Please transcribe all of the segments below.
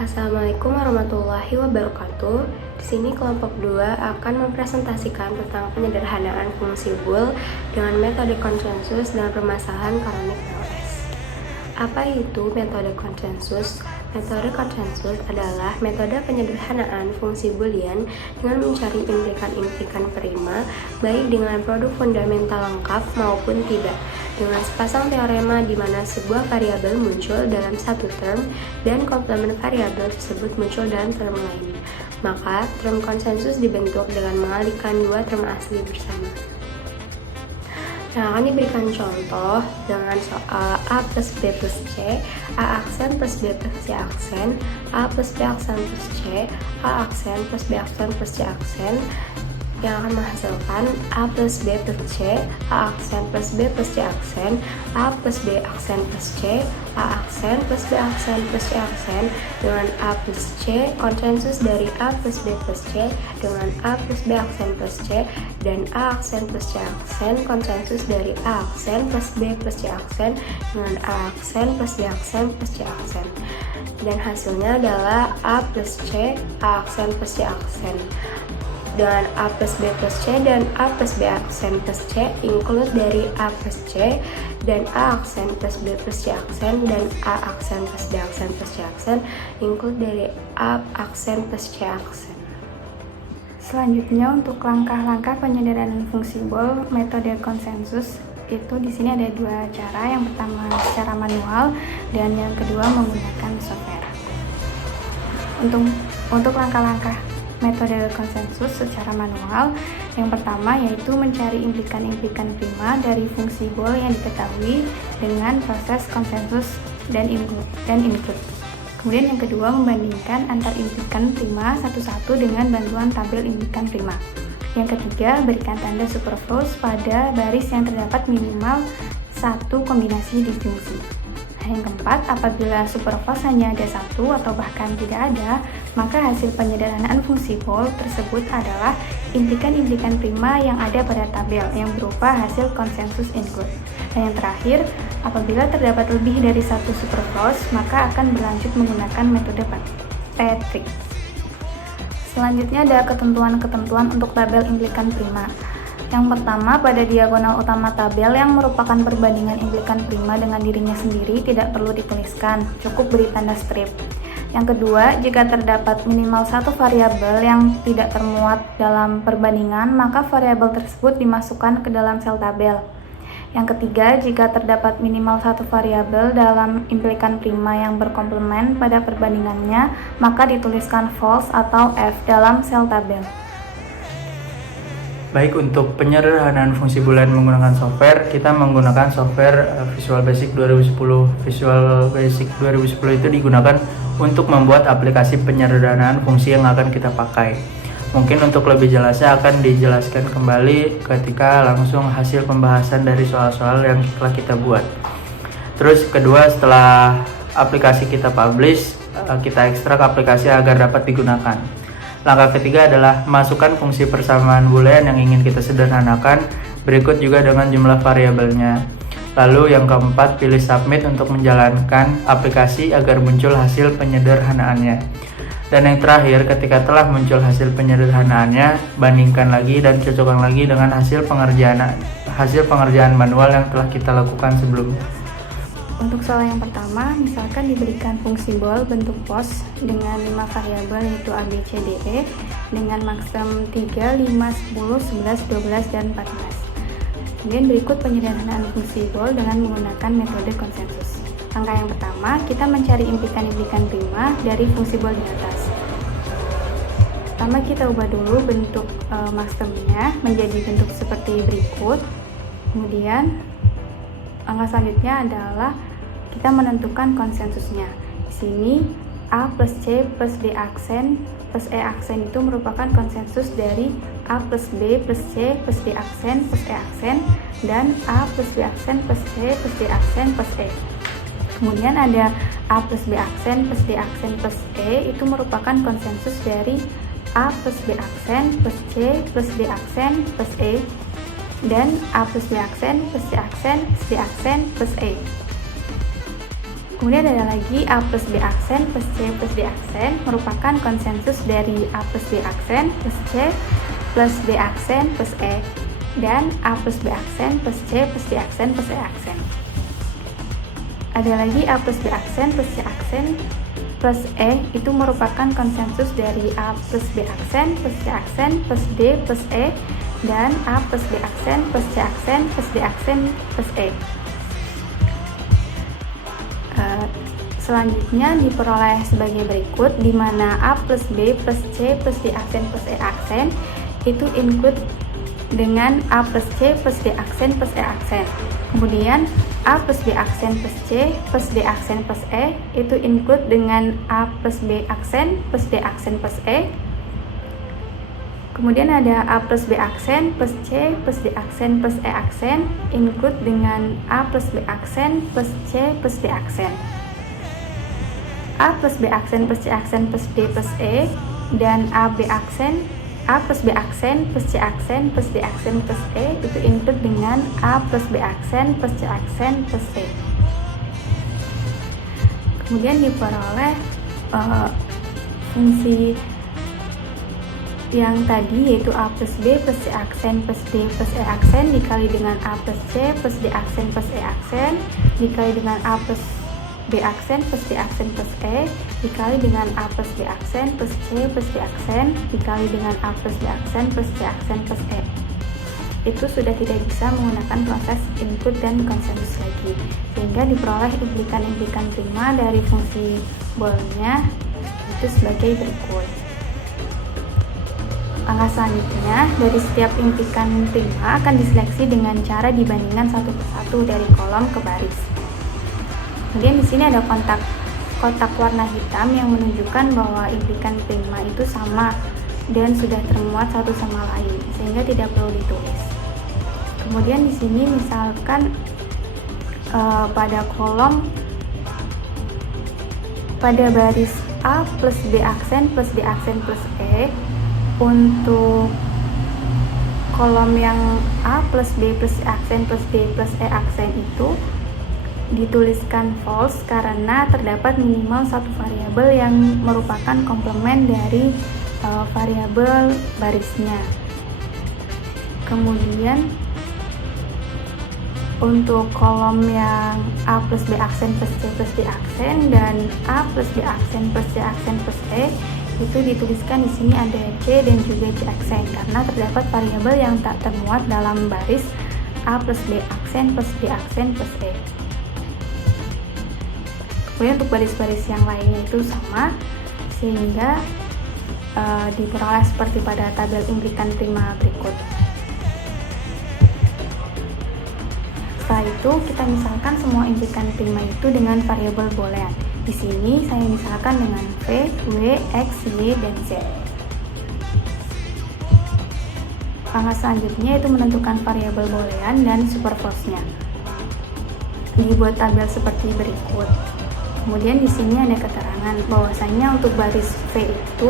Assalamualaikum warahmatullahi wabarakatuh. Di sini kelompok 2 akan mempresentasikan tentang penyederhanaan fungsi bool dengan metode konsensus dan permasalahan kronik LS. Apa itu metode konsensus? Metode konsensus adalah metode penyederhanaan fungsi boolean dengan mencari implikan-implikan prima, baik dengan produk fundamental lengkap maupun tidak, dengan sepasang teorema di mana sebuah variabel muncul dalam satu term dan komplement variabel tersebut muncul dalam term lain. Maka, term konsensus dibentuk dengan mengalihkan dua term asli bersama. Nah, akan diberikan contoh dengan soal A plus B plus C, A aksen plus B plus C aksen, A plus B aksen plus C, A aksen plus B aksen plus C aksen, yang akan menghasilkan A plus B plus C, A aksen plus B plus C aksen, A plus B aksen plus C, A aksen plus B aksen plus C aksen, dengan A plus C konsensus dari A plus B plus C dengan A plus B aksen plus C, dan A aksen plus C aksen konsensus dari A aksen plus B plus C aksen dengan A aksen plus B aksen plus C aksen. Dan hasilnya adalah A plus C, A aksen plus C aksen. Dengan A plus B plus C dan A plus B aksen plus C include dari A plus C dan A aksen plus B plus C aksen, dan A aksen plus B aksen plus C aksen include dari A aksen plus C aksen. Selanjutnya, untuk langkah-langkah penyederhanaan fungsi bool metode konsensus itu di sini ada dua cara. Yang pertama secara manual dan yang kedua menggunakan software. Untuk langkah-langkah metode konsensus secara manual, yang pertama yaitu mencari implikan-implikan prima dari fungsi bool yang diketahui dengan proses konsensus dan include. Kemudian yang kedua, membandingkan antar implikan prima satu-satu dengan bantuan tabel implikan prima. Yang ketiga, berikan tanda superfluous pada baris yang terdapat minimal satu kombinasi disjungsi. Yang keempat, apabila superfluous hanya ada satu atau bahkan tidak ada, maka hasil penyederhanaan fungsi bool tersebut adalah implikan-implikan prima yang ada pada tabel yang berupa hasil konsensus include. Dan yang terakhir, apabila terdapat lebih dari satu superfluous, maka akan berlanjut menggunakan metode Patrick. Selanjutnya ada ketentuan-ketentuan untuk tabel implikan prima. Yang pertama, pada diagonal utama tabel yang merupakan perbandingan implikan prima dengan dirinya sendiri tidak perlu dituliskan, cukup beri tanda strip. Yang kedua, jika terdapat minimal satu variabel yang tidak termuat dalam perbandingan, maka variabel tersebut dimasukkan ke dalam sel tabel. Yang ketiga, jika terdapat minimal satu variabel dalam implikan prima yang berkomplement pada perbandingannya, maka dituliskan false atau F dalam sel tabel. Baik, untuk penyederhanaan fungsi boolean menggunakan software, kita menggunakan software Visual Basic 2010. Visual Basic 2010 itu digunakan untuk membuat aplikasi penyederhanaan fungsi yang akan kita pakai. Mungkin untuk lebih jelasnya akan dijelaskan kembali ketika langsung hasil pembahasan dari soal-soal yang telah kita buat. Terus kedua, setelah aplikasi kita publish, kita ekstrak aplikasi agar dapat digunakan. Langkah ketiga adalah masukkan fungsi persamaan boolean yang ingin kita sederhanakan, berikut juga dengan jumlah variabelnya. Lalu yang keempat, pilih submit untuk menjalankan aplikasi agar muncul hasil penyederhanaannya. Dan yang terakhir, ketika telah muncul hasil penyederhanaannya, bandingkan lagi dan cocokkan lagi dengan hasil pengerjaan manual yang telah kita lakukan sebelumnya. Untuk soal yang pertama, misalkan diberikan fungsi bool bentuk pos dengan 5 variabel yaitu A, B, C, D, E dengan maksimum 3, 5, 10, 11, 12, dan 14. Kemudian berikut penyederhanaan fungsi bool dengan menggunakan metode konsensus. Langkah yang pertama, kita mencari implikan-implikan prima dari fungsi bool di atas. Pertama, kita ubah dulu bentuk maksimumnya menjadi bentuk seperti berikut. Kemudian langkah selanjutnya adalah kita menentukan konsensusnya. Di sini A plus C plus D aksen plus E aksen itu merupakan konsensus dari A plus B plus C plus D aksen plus E aksen, dan A plus B aksen plus C plus D aksen plus E. Kemudian ada A plus B aksen plus D aksen plus E, itu merupakan konsensus dari A plus B aksen plus C plus D aksen plus E, dan A plus B aksen plus C aksen plus D aksen plus E. Kemudian ada lagi A plus B aksen plus C plus D aksen merupakan konsensus dari A plus B aksen plus C plus D aksen plus E dan A plus B aksen plus C plus D aksen plus E aksen. Ada lagi A plus B aksen plus C aksen plus E itu merupakan konsensus dari A plus B aksen plus C aksen plus D plus E dan A plus B aksen plus C aksen plus D aksen plus E. Selanjutnya diperoleh sebagai berikut, di mana A plus B plus C plus D aksen plus E aksen itu include dengan A plus C plus D aksen plus E aksen. Kemudian A plus B aksen plus C plus D aksen plus E itu include dengan A plus B aksen plus D aksen plus E. Kemudian ada A plus B aksen plus C plus D aksen plus E aksen include dengan A plus B aksen plus C plus D aksen. A plus B aksen plus C aksen plus D plus E dan A plus B aksen plus C aksen plus D aksen plus E itu include dengan A plus B aksen plus C aksen plus E. Kemudian diperoleh fungsi yang tadi, yaitu A plus B plus C aksen plus D plus E aksen dikali dengan A plus C plus D aksen plus E aksen dikali dengan A plus B aksen plus D aksen plus E dikali dengan A plus B aksen plus C plus D aksen dikali dengan A plus B aksen plus C aksen plus E. Itu sudah tidak bisa menggunakan proses input dan konsensus lagi, sehingga diperoleh implikan-implikan prima dari fungsi bolnya itu sebagai berikut. Langkah selanjutnya, dari setiap implikan prima akan diseleksi dengan cara dibandingkan satu persatu dari kolom ke baris. Kemudian di sini ada kotak warna hitam yang menunjukkan bahwa implikan prima itu sama dan sudah termuat satu sama lain, sehingga tidak perlu ditulis. Kemudian di sini misalkan pada baris A plus B aksen plus D aksen plus E, untuk kolom yang A plus B plus C aksen plus D plus E aksen itu dituliskan false karena terdapat minimal satu variabel yang merupakan komplement dari variabel barisnya. Kemudian untuk kolom yang A plus B aksen plus C plus D aksen dan A plus B aksen plus C aksen plus E itu dituliskan di sini ada C dan juga C aksen karena terdapat variabel yang tak termuat dalam baris A plus B aksen plus D aksen plus E. Kemudian untuk baris-baris yang lainnya itu sama, sehingga diperoleh seperti pada tabel implikan prima berikut. Setelah itu kita misalkan semua implikan prima itu dengan variabel boolean. Di sini saya misalkan dengan V, W, X, Y, dan Z. Langkah selanjutnya itu menentukan variabel boolean dan superflows-nya. Dibuat tabel seperti berikut. Kemudian di sini ada keterangan bahwasanya untuk baris V itu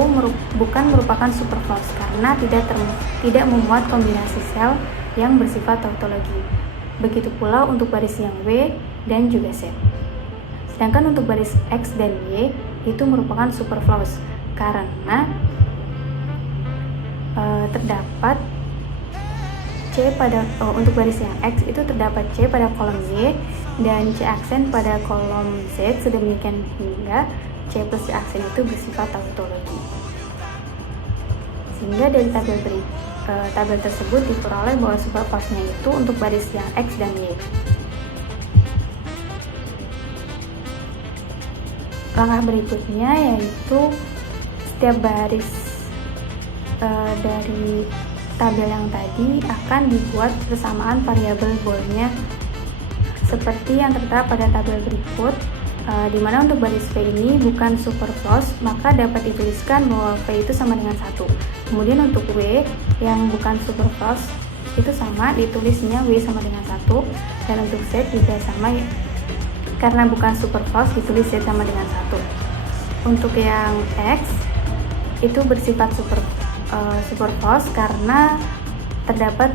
bukan merupakan superflows karena tidak memuat kombinasi sel yang bersifat tautologi. Begitu pula untuk baris yang W dan juga Z. Sedangkan untuk baris X dan Y itu merupakan superflows karena terdapat C untuk baris yang X itu terdapat C pada kolom Y dan C aksen pada kolom Z, sedemikian hingga C plus C aksen itu bersifat tautologi. Sehingga dari tabel tersebut diperoleh bahwa superflows-nya itu untuk baris yang X dan Y. Langkah berikutnya yaitu setiap baris dari tabel yang tadi akan dibuat persamaan variabel boolnya seperti yang tertera pada tabel berikut, di mana untuk baris V ini bukan superflows, maka dapat dituliskan bahwa V itu sama dengan 1. Kemudian untuk W yang bukan superflows itu sama, ditulisnya W sama dengan 1, dan untuk Z juga sama, karena bukan superflows ditulis Z sama dengan 1. Untuk yang X itu bersifat superflows karena terdapat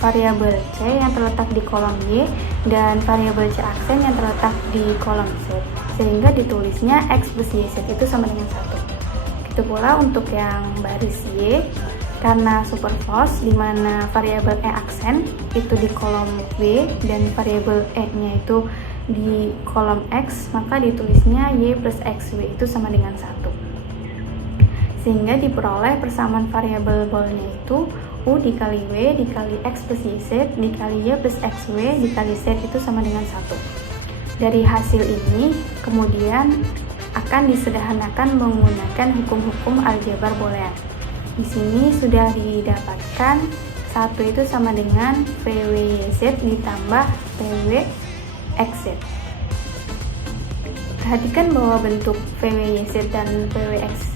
variabel C yang terletak di kolom Y dan variabel C aksen yang terletak di kolom Z, sehingga ditulisnya X plus YZ itu sama dengan 1. Begitu pula untuk yang baris Y, karena superpose di mana variabel E aksen itu di kolom W dan variabel E-nya itu di kolom X, maka ditulisnya Y plus XW itu sama dengan 1. Sehingga diperoleh persamaan variabel bolnya itu U dikali W dikali X plus YZ dikali Y plus XW dikali Z itu sama dengan 1. Dari hasil ini kemudian akan disederhanakan menggunakan hukum-hukum aljabar boolean. Di sini sudah didapatkan 1 itu sama dengan VWYZ ditambah VWXZ. Perhatikan bahwa bentuk VWYZ dan VWXZ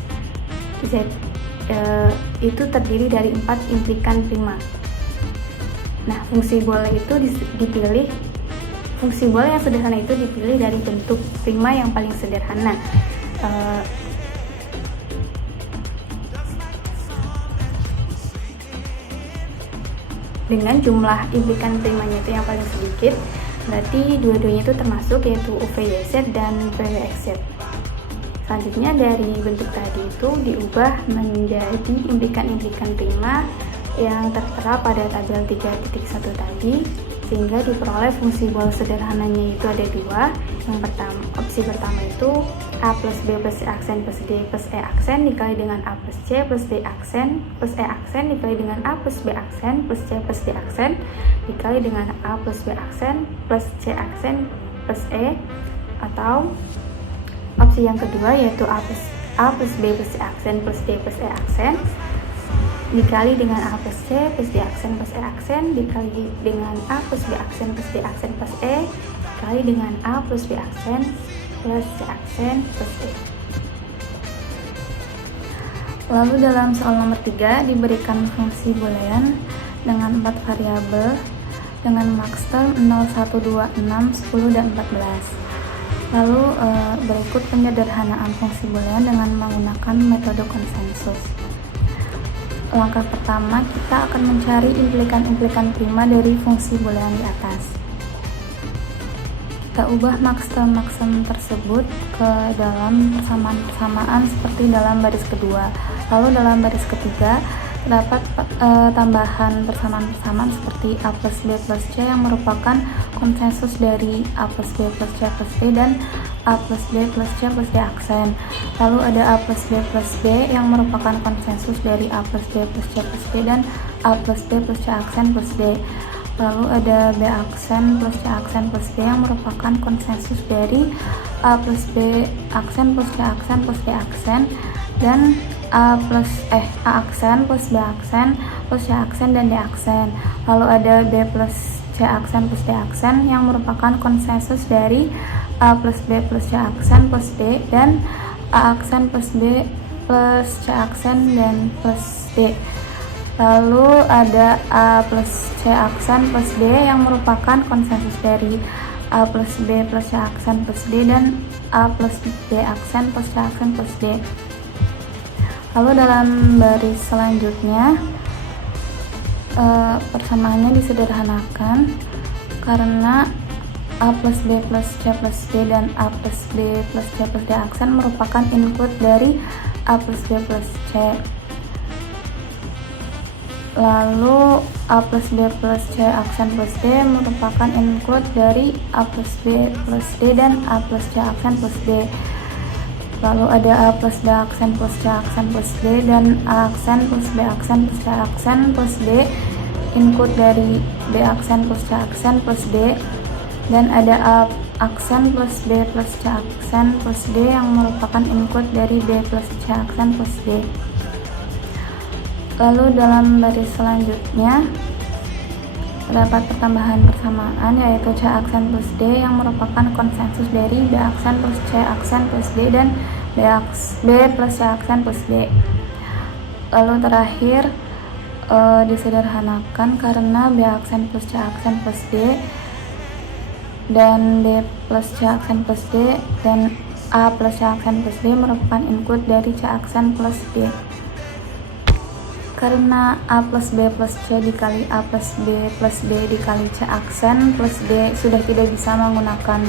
itu terdiri dari 4 implikan prima. Nah, fungsi bola itu dipilih, fungsi bola yang sederhana itu dipilih dari bentuk prima yang paling sederhana. Dengan jumlah implikan primanya itu yang paling sedikit, berarti dua-duanya itu termasuk, yaitu UVYZ dan VWXZ. Selanjutnya dari bentuk tadi itu diubah menjadi implikan-implikan prima yang tertera pada tabel 3.1 tadi, sehingga diperoleh fungsi bola sederhananya itu ada 2. Yang pertama, opsi pertama itu A plus B plus C aksen plus D plus E aksen dikali dengan A plus C plus D aksen plus E aksen dikali dengan A plus B aksen plus C plus D aksen dikali dengan A plus B aksen plus C aksen plus E, atau opsi yang kedua yaitu A plus B plus C aksen plus D plus E aksen dikali dengan A plus C plus D aksen plus E aksen dikali dengan A plus B aksen plus D aksen plus E dikali dengan A plus B aksen plus C aksen plus E. Lalu dalam soal nomor 3 diberikan fungsi boolean dengan 4 variabel dengan max term 0, 1, 2, 6, 10, dan 14. Lalu berikut penyederhanaan fungsi boolean dengan menggunakan metode konsensus. Langkah pertama, kita akan mencari implikan-implikan prima dari fungsi boolean di atas. Kita ubah max term tersebut ke dalam persamaan-persamaan seperti dalam baris kedua. Lalu dalam baris ketiga terdapat tambahan persamaan-persamaan seperti A plus B plus C yang merupakan konsensus dari A plus B plus C plus D dan A plus B plus C plus D aksen. Lalu ada A plus B plus D yang merupakan konsensus dari A plus B plus C plus D dan A plus D plus C aksen plus D. Lalu ada B aksen plus C aksen plus D yang merupakan konsensus dari A plus B aksen plus C aksen plus D aksen dan A aksen plus B aksen plus C aksen dan D aksen. Lalu ada B plus C aksen plus D aksen yang merupakan konsensus dari A plus B plus C aksen plus D dan A aksen plus B plus C aksen dan plus D. Lalu ada A plus C aksen plus D yang merupakan konsensus dari A plus B plus C aksen plus D dan A plus D aksen plus C aksen plus D. Lalu dalam baris selanjutnya persamaannya disederhanakan karena A plus B plus C plus D dan A plus B plus C plus D aksen merupakan include dari A plus B plus C. Lalu A plus B plus C aksen plus D merupakan include dari A plus B plus D dan A plus C aksen plus D. Lalu ada A plus B aksen plus C aksen plus D dan A aksen plus B aksen plus C aksen plus D include dari B aksen plus C aksen plus D, dan ada A aksen plus B plus C aksen plus D yang merupakan include dari B plus C aksen plus D. Lalu dalam baris selanjutnya terdapat pertambahan persamaan yaitu C aksen plus D yang merupakan konsensus dari B aksen plus C aksen plus D dan B plus C aksen plus D. Lalu terakhir disederhanakan karena B aksen plus C aksen plus D dan D plus C aksen plus D dan A plus C aksen plus D merupakan include dari C aksen plus D. Karena A plus B plus C dikali A plus B plus D dikali C aksen plus D sudah tidak bisa menggunakan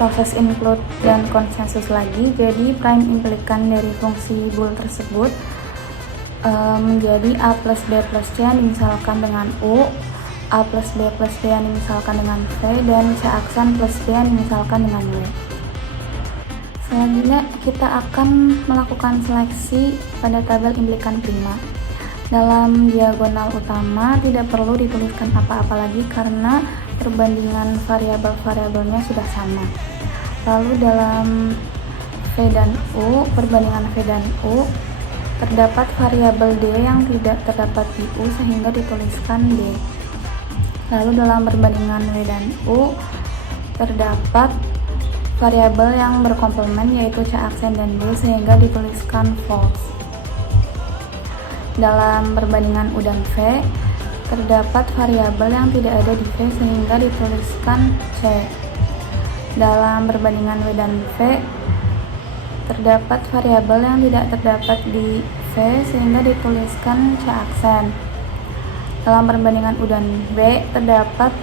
proses include dan konsensus lagi, jadi prime implikan dari fungsi bool tersebut menjadi A plus B plus C yang dimisalkan dengan U, A plus B plus D yang dimisalkan dengan V, dan C aksen plus D yang dimisalkan dengan W. Selanjutnya kita akan melakukan seleksi pada tabel implikan prima. Dalam diagonal utama tidak perlu dituliskan apa-apa lagi karena perbandingan variabel-variabelnya sudah sama. Lalu dalam V dan U, perbandingan V dan U, terdapat variabel D yang tidak terdapat di U sehingga dituliskan D. Lalu dalam perbandingan W dan U, terdapat variabel yang berkomplement yaitu C aksen dan D sehingga dituliskan false. Dalam perbandingan U dan V, terdapat variabel yang tidak ada di V sehingga dituliskan C. Dalam perbandingan W dan V, terdapat variabel yang tidak terdapat di V sehingga dituliskan C aksen. Dalam perbandingan U dan V, terdapat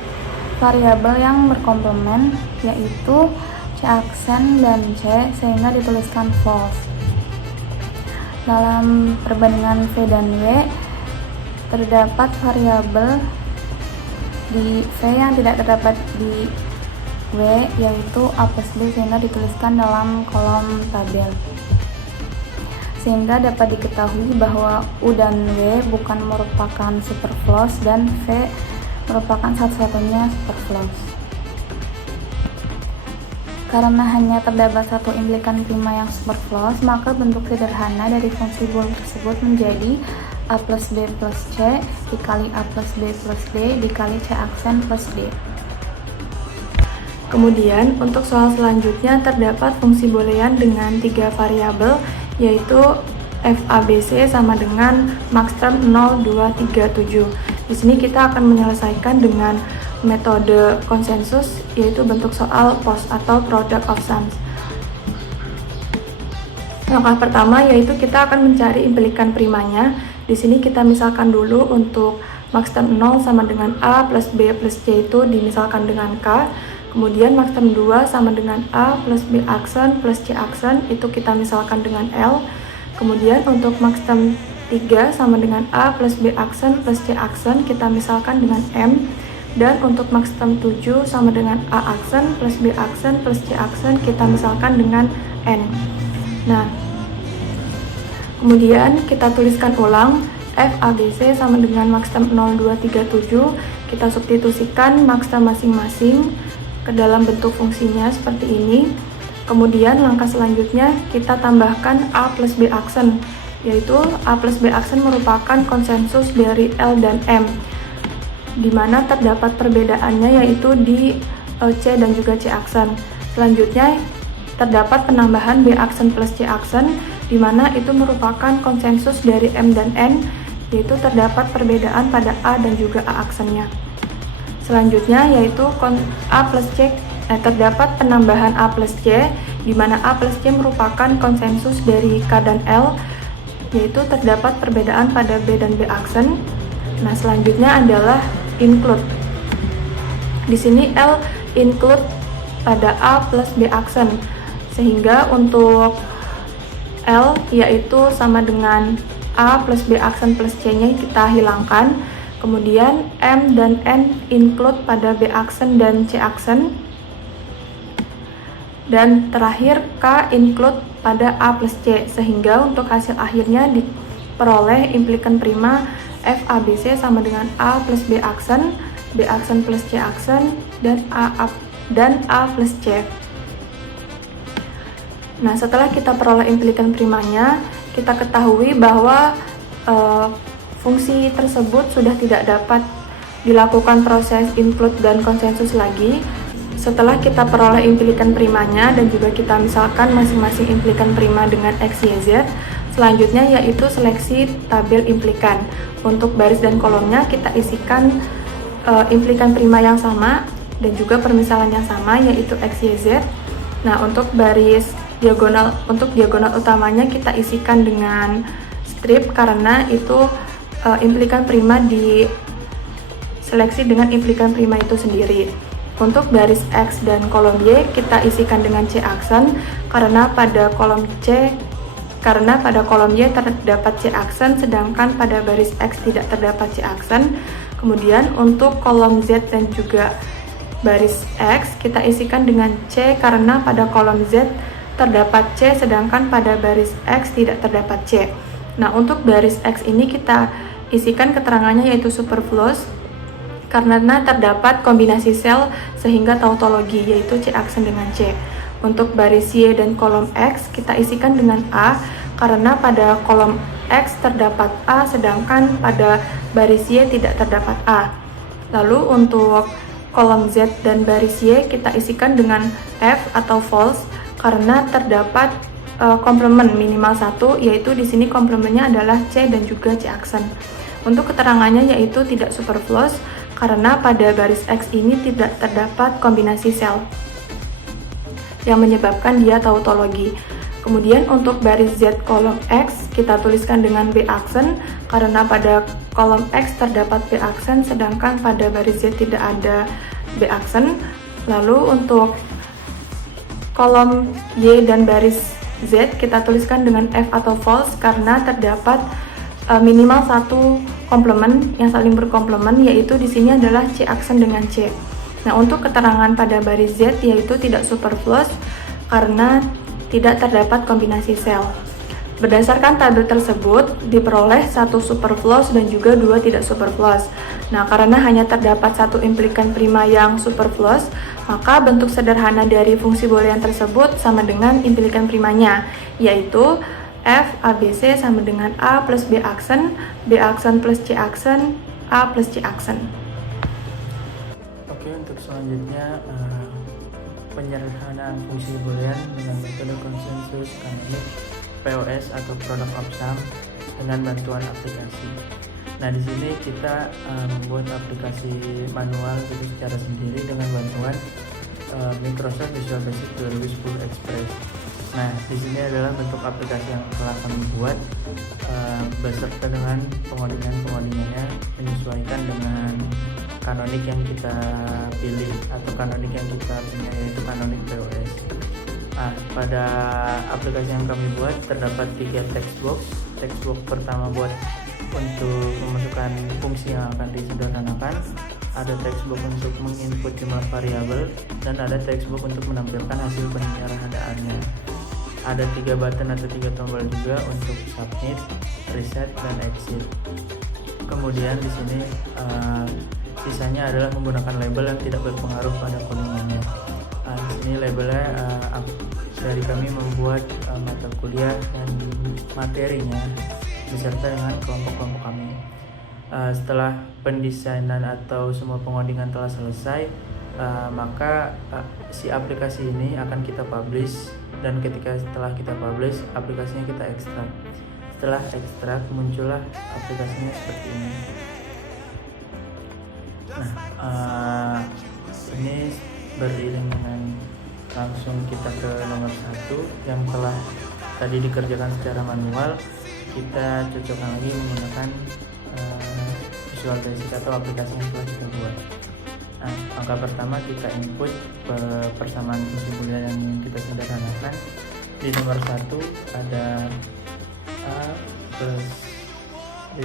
variabel yang berkomplement yaitu C aksen dan C sehingga dituliskan false. Dalam perbandingan V dan W, terdapat variabel di V yang tidak terdapat di W yaitu A plus B sehingga dituliskan dalam kolom tabel. Sehingga dapat diketahui bahwa U dan W bukan merupakan superfluous dan V merupakan satu-satunya superfluous. Karena hanya terdapat satu implikan prima yang superfluous, maka bentuk sederhana dari fungsi bool tersebut menjadi A plus B plus C dikali A plus B plus D dikali C aksen plus D. Kemudian untuk soal selanjutnya terdapat fungsi boolean dengan 3 variabel yaitu FABC sama dengan maxterm 0, 2, 3, 7. Di sini kita akan menyelesaikan dengan metode konsensus yaitu bentuk soal POS atau product of sums. Langkah pertama yaitu kita akan mencari implikan primanya. Di sini kita misalkan dulu untuk maxterm 0 sama dengan A plus B plus C itu dimisalkan dengan K. Kemudian maxterm 2 sama dengan A plus B aksen plus C aksen itu kita misalkan dengan L. Kemudian untuk maxterm 3 sama dengan A plus B aksen plus C aksen kita misalkan dengan M. Dan untuk maxterm 7 sama dengan A aksen plus B aksen plus C aksen kita misalkan dengan N. Nah, kemudian kita tuliskan ulang FABC sama dengan maxterm 0, 2, 3, 7. Kita substitusikan maxterm masing-masing ke dalam bentuk fungsinya seperti ini. Kemudian langkah selanjutnya kita tambahkan A plus B aksen, yaitu A plus B aksen merupakan konsensus dari L dan M, di mana terdapat perbedaannya yaitu di C dan juga C aksen. Selanjutnya terdapat penambahan B aksen plus C aksen, di mana itu merupakan konsensus dari M dan N, yaitu terdapat perbedaan pada A dan juga A aksennya. Selanjutnya yaitu A plus C, terdapat penambahan A plus C, di mana A plus C merupakan konsensus dari K dan L, yaitu terdapat perbedaan pada B dan B aksen. Nah, selanjutnya adalah include. Di sini L include pada A plus B aksen, sehingga untuk L yaitu sama dengan A plus B aksen plus C-nya kita hilangkan. Kemudian M dan N include pada B aksen dan C aksen. Dan terakhir K include pada A plus C, sehingga untuk hasil akhirnya diperoleh implikan prima FABC sama dengan A plus B aksen plus C aksen, dan A plus C. Nah, setelah kita peroleh implikan primanya, kita ketahui bahwa fungsi tersebut sudah tidak dapat dilakukan proses include dan konsensus lagi. Setelah kita peroleh implikan primanya dan juga kita misalkan masing-masing implikan prima dengan X, Y, Z, selanjutnya yaitu seleksi tabel implikan. Untuk baris dan kolomnya kita isikan implikan prima yang sama dan juga permisalan yang sama yaitu X, Y, Z. Nah, untuk diagonal utamanya kita isikan dengan strip karena itu implikan prima diseleksi dengan implikan prima itu sendiri. Untuk baris X dan kolom Y kita isikan dengan C aksen karena pada kolom Y terdapat C aksen, sedangkan pada baris X tidak terdapat C aksen. Kemudian untuk kolom Z dan juga baris X kita isikan dengan C karena pada kolom Z terdapat C, sedangkan pada baris X tidak terdapat C. Nah, untuk baris X ini kita isikan keterangannya yaitu superfluous karena terdapat kombinasi sel sehingga tautologi yaitu C aksen dengan C. Untuk baris Y dan kolom X kita isikan dengan A karena pada kolom X terdapat A, sedangkan pada baris Y tidak terdapat A. Lalu untuk kolom Z dan baris Y kita isikan dengan F atau false karena terdapat komplement minimal 1, yaitu di sini komplementnya adalah C dan juga C aksen. Untuk keterangannya yaitu tidak superfluous karena pada baris X ini tidak terdapat kombinasi sel yang menyebabkan dia tautologi. Kemudian untuk baris Z kolom X kita tuliskan dengan B aksen karena pada kolom X terdapat B aksen, sedangkan pada baris Z tidak ada B aksen. Lalu untuk kolom Y dan baris Z kita tuliskan dengan F atau false karena terdapat minimal 1 komplement yang saling berkomplement, yaitu di sini adalah C aksen dengan C. Nah, untuk keterangan pada baris Z yaitu tidak superfluous karena tidak terdapat kombinasi sel. Berdasarkan tabel tersebut diperoleh 1 superfluous dan juga 2 tidak superfluous. Nah, karena hanya terdapat 1 implikan prima yang superfluous, maka bentuk sederhana dari fungsi boolean tersebut sama dengan implikan primanya, yaitu F ABC sama dengan A plus B aksen plus C aksen, A plus C aksen. Oke, untuk selanjutnya penyederhanaan fungsi boolean dengan metode konsensus kanonik POS atau product of sum dengan bantuan aplikasi. Nah, di sini kita membuat aplikasi manual gitu secara sendiri dengan bantuan Microsoft Visual Basic 2010 Express. Nah, di sini adalah bentuk aplikasi yang telah kami buat beserta dengan pengodingannya menyesuaikan dengan kanonik yang kita pilih atau kanonik yang kita punya, yaitu kanonik POS. Nah, pada aplikasi yang kami buat terdapat 3 text box. Text box pertama buat untuk memasukkan fungsi yang akan disederhanakan, ada text box untuk menginput jumlah variabel, dan ada text box untuk menampilkan hasil penyederhanaannya. Ada 3 button atau 3 tombol juga untuk submit, reset, dan exit. Kemudian di sini sisanya adalah menggunakan label yang tidak berpengaruh pada codingannya. Di sini labelnya dari kami membuat mata kuliah dan materinya beserta dengan kelompok-kelompok kami. Setelah pendesainan atau semua pengodingan telah selesai, maka si aplikasi ini akan kita publish, dan setelah kita publish, aplikasinya kita ekstrak. Setelah ekstrak, muncullah aplikasinya seperti ini. Nah, ini beriring dengan langsung kita ke nomor 1 yang telah tadi dikerjakan secara manual. Kita cocokkan lagi menggunakan Visual Basic atau aplikasi yang telah kita buat. Nah, angka pertama kita input persamaan fungsi boolean yang kita sederhanakan. Di nomor 1 ada A plus B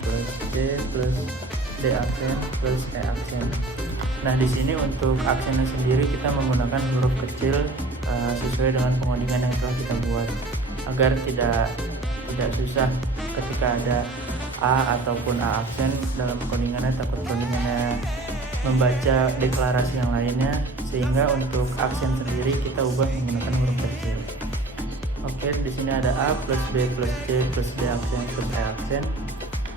plus C plus D aksen plus E aksen. Nah, di sini untuk aksennya sendiri kita menggunakan huruf kecil sesuai dengan pengodingan yang telah kita buat agar tidak susah ketika ada A ataupun A aksen dalam codingannya, takut codingannya membaca deklarasi yang lainnya, sehingga untuk aksen sendiri kita ubah menggunakan huruf kecil. Oke, di sini ada A plus B plus C plus D aksen plus E aksen.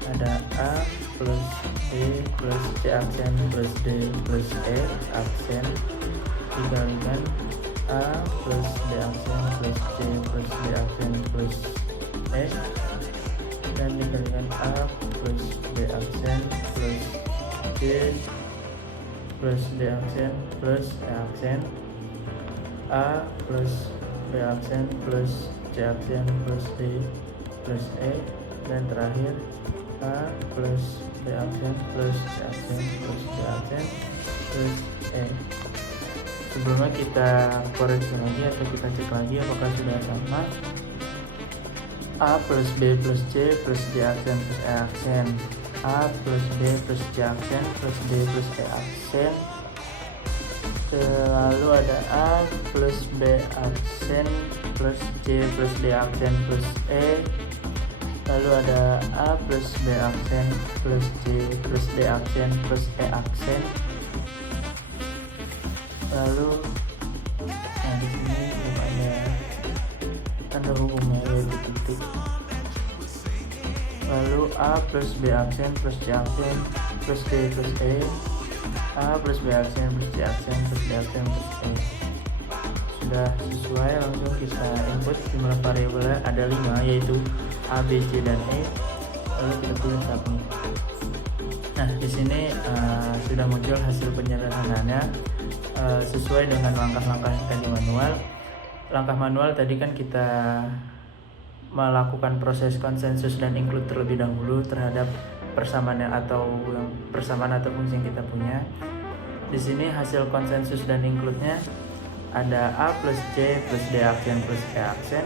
Ada A plus B plus C aksen plus D plus E aksen dikalikan A plus D aksen plus C plus D aksen plus E, dan dikalikan A plus B aksen plus C plus D aksen plus E aksen, A plus B aksen plus C aksen plus D plus E, dan terakhir A plus B aksen plus C aksen plus D aksen plus E. Sebelumnya kita koreksi lagi atau kita cek lagi apakah sudah sama. A plus B plus C plus D aksen plus E aksen, A plus B plus C aksen plus D plus E aksen. Lalu ada A plus B aksen plus C plus D aksen plus E. Lalu ada A plus B aksen plus C plus D aksen plus E aksen. Lalu di sini belum ada tanda hubungnya yaitu titik. Lalu A plus B aksen plus C aksen plus D plus E, A plus B aksen plus C aksen plus D aksen plus E. Sudah sesuai, langsung kita input. Jumlah variabelnya ada 5 yaitu A, B, C, dan E. Lalu kita pilih submit. Nah, di sini sudah muncul hasil penyederhanaannya sesuai dengan langkah-langkah yang tadi manual. Langkah manual tadi kan kita melakukan proses konsensus dan include terlebih dahulu terhadap persamaan atau fungsi yang kita punya. Di sini hasil konsensus dan include-nya ada A plus C plus D aksen plus E aksen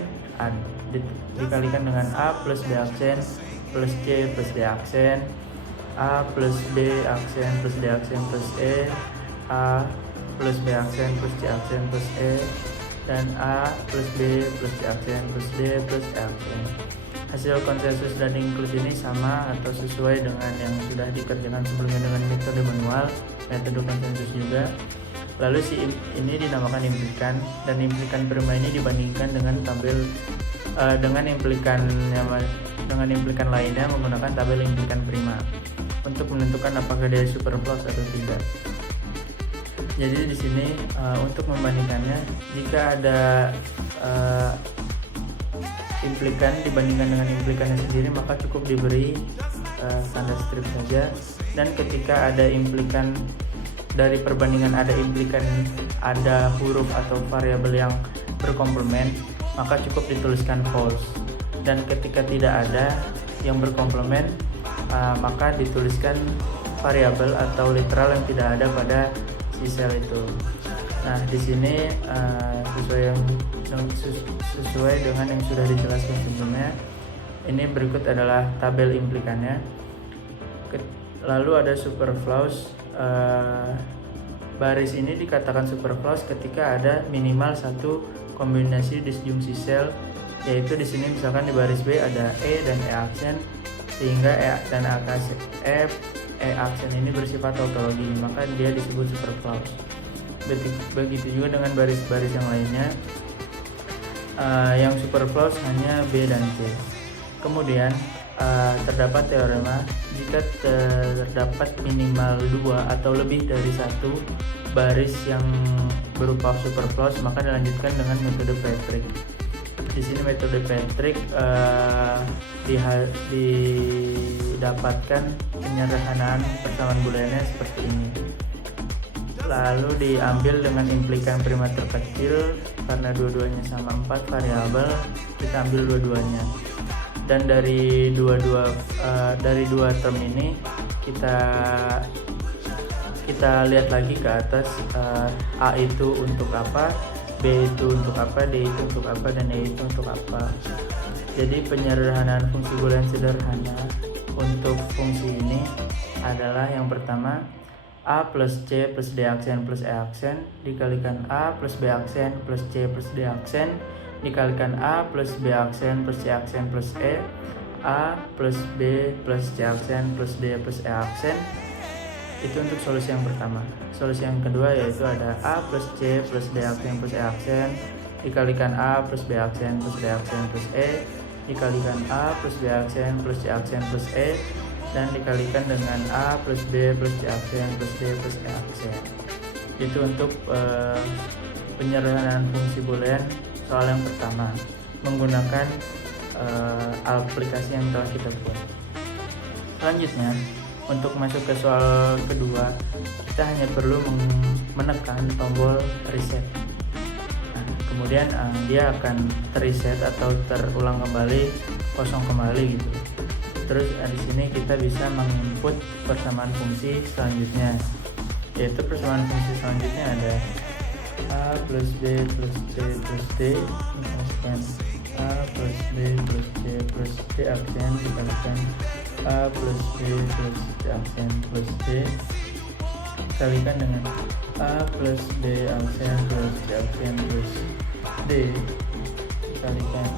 dikalikan dengan A plus B aksen plus C plus D aksen, A plus B aksen plus D aksen plus E, A plus B aksen plus C aksen plus E, dan A plus B plus C aksen plus D plus E aksen. Hasil konsensus dan include ini sama atau sesuai dengan yang sudah dikerjakan sebelumnya dengan metode manual, metode konsensus juga. Lalu ini dinamakan implikan, dan implikan prima ini dibandingkan dengan tabel dengan implikan lainnya menggunakan tabel implikan prima untuk menentukan apakah dia superfluous atau tidak. Jadi di sini untuk membandingkannya, jika ada implikan dibandingkan dengan implikannya sendiri, maka cukup diberi tanda strip saja. Dan ketika ada implikan dari perbandingan ada implikan ada huruf atau variabel yang berkomplement, maka cukup dituliskan false. Dan ketika tidak ada yang berkomplement, maka dituliskan variabel atau literal yang tidak ada pada si sel itu. Nah, di sini sesuai dengan yang sudah dijelaskan sebelumnya. Ini berikut adalah tabel implikannya. Lalu ada superfluous. Baris ini dikatakan superfluous ketika ada minimal satu kombinasi disjungsi sel, yaitu di sini misalkan di baris B ada E dan E aksen, sehingga E dan E aksen ini bersifat tautologi, maka dia disebut superfluous. Begitu juga dengan baris-baris yang lainnya. Yang superfluous hanya B dan C. Kemudian terdapat teorema jika terdapat minimal 2 atau lebih dari satu baris yang berupa superfluous, maka dilanjutkan dengan metode Patrick. Di sini metode Patrick didapatkan penyederhanaan persamaan booleannya seperti ini. Lalu diambil dengan implikan prima terkecil, karena dua-duanya sama 4 variabel, kita ambil dua-duanya. Dan dari dua term ini kita lihat lagi ke atas, A itu untuk apa, B itu untuk apa, D itu untuk apa, dan E itu untuk apa. Jadi penyederhanaan fungsi boolean sederhana untuk fungsi ini adalah yang pertama, A plus C plus D aksen plus E aksen dikalikan A plus B aksen plus C plus D aksen dikalikan A plus B aksen plus C aksen plus E, A plus B plus C aksen plus D plus E aksen. Itu untuk solusi yang pertama. Solusi yang kedua yaitu ada A plus C plus D aksen plus E aksen dikalikan A plus B aksen plus D aksen plus E dikalikan A plus B aksen plus C aksen plus E dan dikalikan dengan A plus B plus C aksen plus D plus E aksen. Itu untuk penyederhanaan fungsi boolean soal yang pertama menggunakan aplikasi yang telah kita buat. Selanjutnya, untuk masuk ke soal kedua, kita hanya perlu menekan tombol reset. Nah, kemudian dia akan terreset atau terulang kembali, kosong kembali gitu. Terus di sini kita bisa menginput persamaan fungsi selanjutnya, yaitu persamaan fungsi selanjutnya ada A plus B plus C plus D dikalikan A plus B plus C plus D aksen dikalikan A plus B plus C aksen plus D dikalikan dengan A plus B aksen plus C aksen plus D dikalikan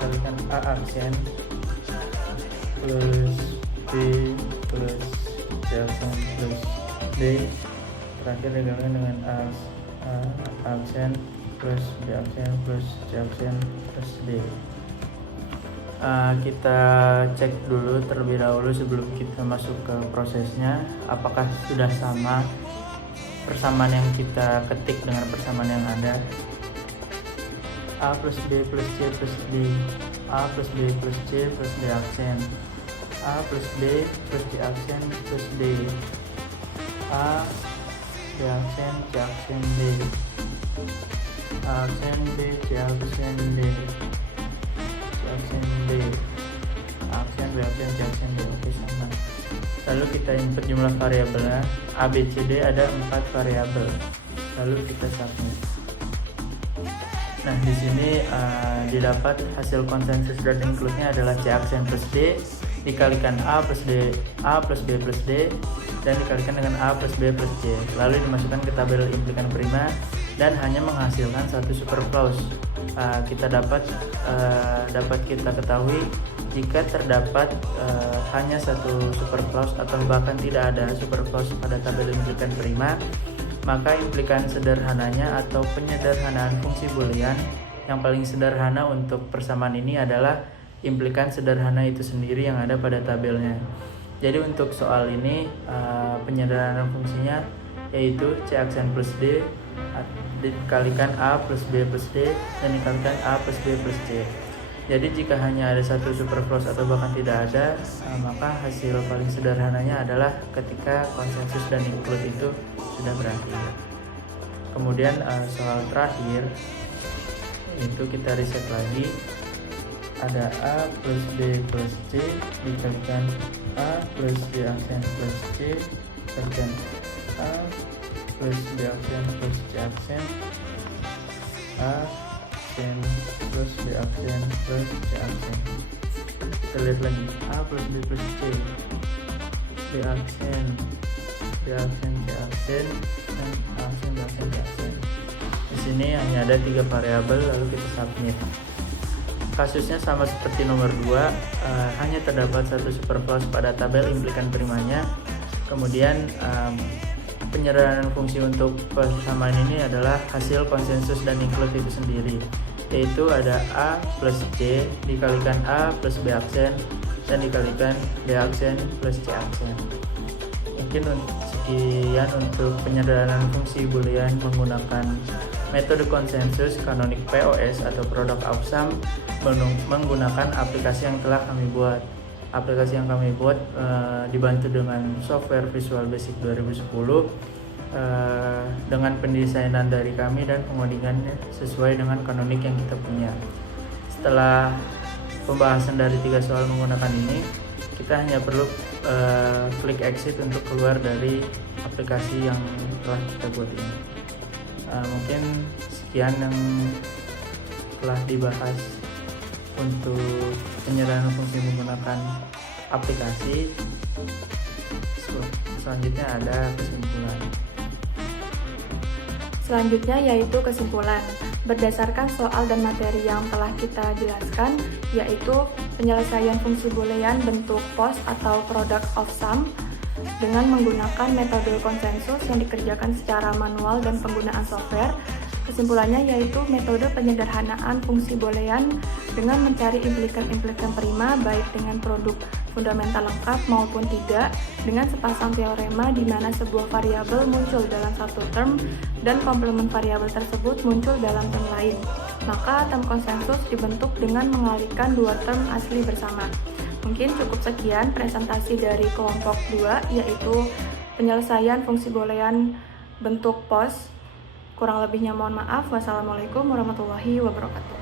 dikalikan A aksen plus B plus C aksen plus D terakhir dikalikan dengan A aksen plus B aksen plus C aksen plus D. Kita cek dulu terlebih dahulu sebelum kita masuk ke prosesnya, apakah sudah sama persamaan yang kita ketik dengan persamaan yang ada. A plus B plus C plus D, A plus B plus C plus D aksen, A plus B plus C aksen plus D, A B aksen C aksen D, A aksen B C aksen D, C aksen D, aksen B aksen C aksen D. Oke, sama. Lalu kita input jumlah variabelnya. A B C D ada 4 variabel. Lalu kita submit. Nah, di sini didapat hasil konsensus dan include-nya adalah C aksen plus D dikalikan A plus D, A plus B plus D, dan dikalikan dengan A plus B plus C. Lalu dimasukkan ke tabel implikan prima dan hanya menghasilkan satu superclause. Kita dapat kita ketahui jika terdapat hanya satu superclause atau bahkan tidak ada superclause pada tabel implikan prima, maka implikan sederhananya atau penyederhanaan fungsi boolean yang paling sederhana untuk persamaan ini adalah implikan sederhana itu sendiri yang ada pada tabelnya. Jadi untuk soal ini penyederhanaan fungsinya yaitu C aksen plus D dikalikan A plus B plus D dan dikalikan A plus B plus C. Jadi jika hanya ada satu superclause atau bahkan tidak ada, maka hasil paling sederhananya adalah ketika konsensus dan include itu sudah berakhir. Kemudian soal terakhir itu kita reset lagi, ada A plus B plus C dikalikan A plus B aksen plus C dikalikan A plus B aksen plus C aksen A aksen plus B aksen plus C aksen. Kita lihat lagi, A plus B plus C, B aksen C aksen, dan A aksen B aksen C aksen. Di sini hanya ada 3 variabel, lalu kita submit. Kasusnya sama seperti nomor 2, hanya terdapat satu superclause pada tabel implikan primanya. Kemudian penyederhanaan fungsi untuk persamaan ini adalah hasil konsensus dan include itu sendiri, yaitu ada A plus C dikalikan A plus B aksen dan dikalikan B aksen plus C aksen. Mungkin sekian untuk penyederhanaan fungsi boolean menggunakan metode konsensus, kanonik POS atau product of sum menggunakan aplikasi yang telah kami buat. Aplikasi yang kami buat dibantu dengan software Visual Basic 2010 dengan pendesainan dari kami dan pengodingannya sesuai dengan kanonik yang kita punya. Setelah pembahasan dari 3 soal menggunakan ini, kita hanya perlu klik exit untuk keluar dari aplikasi yang telah kita buat ini. Mungkin sekian yang telah dibahas untuk penyederhanaan fungsi menggunakan aplikasi. Selanjutnya ada kesimpulan. Selanjutnya yaitu kesimpulan. Berdasarkan soal dan materi yang telah kita jelaskan, yaitu penyelesaian fungsi boolean bentuk POS atau product of sum dengan menggunakan metode konsensus yang dikerjakan secara manual dan penggunaan software. Kesimpulannya yaitu metode penyederhanaan fungsi boolean dengan mencari implikan-implikan prima baik dengan produk fundamental lengkap maupun tidak, dengan sepasang teorema di mana sebuah variabel muncul dalam satu term dan komplement variabel tersebut muncul dalam term lain. Maka term konsensus dibentuk dengan mengalihkan 2 term asli bersama. Mungkin cukup sekian presentasi dari kelompok 2, yaitu penyelesaian fungsi boolean bentuk POS. Kurang lebihnya mohon maaf. Wassalamualaikum warahmatullahi wabarakatuh.